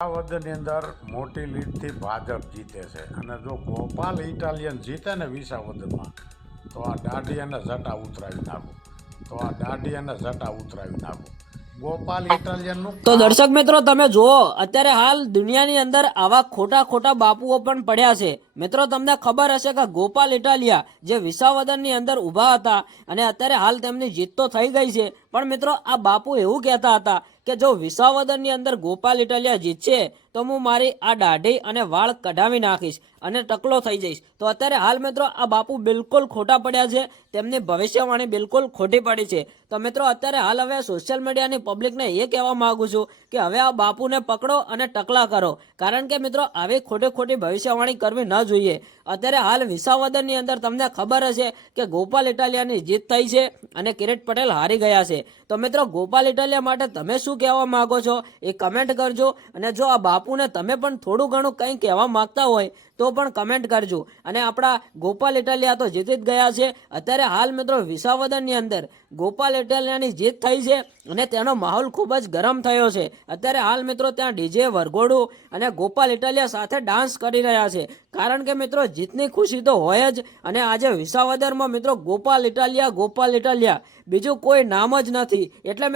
વિસાવદરની અંદર મોટી લીડથી ભાજપ જીતે છે. અને જો ગોપાલ ઇટાલિયન જીતે ને વિસાવદરમાં તો આ દાઢી અને જટા ઉતરાવી નાખું. તો આ દાઢી અને જટા ઉતરાવી નાખું. ગોપાલ ઇટાલિયનનું તો દર્શક મિત્રો તમે જુઓ અત્યારે હાલ દુનિયાની અંદર આવા ખોટા ખોટા બાપુઓ પણ પડ્યા છે. મિત્રો તમને ખબર હશે કે ગોપાલ ઇટાલિયા જે વિસાવદરની અંદર ઊભા હતા અને અત્યારે હાલ તેમની જીત તો થઈ ગઈ છે પણ મિત્રો, આ બાપુ એવું કહેતા હતા કે જો વિસાવદનની અંદર ગોપાલ ઇટાલિયા જીતશે, તો હું મારી આ દાઢી અને વાળ કઢાવી નાખીશ અને ટકલો થઈ જઈશ. તો અત્યારે હાલ મિત્રો, આ બાપુ બિલકુલ ખોટા પડ્યા છે. તેમની ભવિષ્યવાણી બિલકુલ ખોટી પડી છે. તો મિત્રો, અત્યારે હાલ હવે સોશિયલ મીડિયાની પબ્લિકને એ કહેવા માગું છું કે હવે આ બાપુને પકડો અને ટકલા કરો. કારણ કે મિત્રો, આવી ખોટી ખોટી ભવિષ્યવાણી કરવી ન જોઈએ. અત્યારે હાલ વિસાવદનની અંદર તમને ખબર હશે કે ગોપાલ ઇટાલિયાની જીત થઈ છે અને કિરીટ પટેલ હારી ગયા છે. તો મિત્રો ગોપાલ ઇટાલિયા માટે તમે શું કહેવા માંગો છો એ કમેન્ટ કરજો. અને જો આ બાપુને તમે પણ થોડું ઘણું કંઈ કહેવા માંગતા હોય તો પણ કમેન્ટ કરજો. અને આપણા ગોપાલ ઇટાલિયા તો જીતી જ ગયા છે. અત્યારે હાલ મિત્રો વિસાવદનની અંદર ગોપાલ ઇટાલિયાની જીત થઈ છે. અને તેનો માહોલ ખૂબ જ ગરમ થયો છે. અત્યારે હાલ મિત્રો ત્યાં ડીજે વરઘોડું અને ગોપાલ ઇટાલિયા સાથે ડાન્સ કરી રહ્યા છે. કારણ કે મિત્રો જીતની ખુશી તો હોય જ અને આજે વિસાવદરમાં મિત્રો ગોપાલ ઇટાલિયા ગોપાલ ઇટાલિયા. બીજું કોઈ નામ જ નથી. એટલે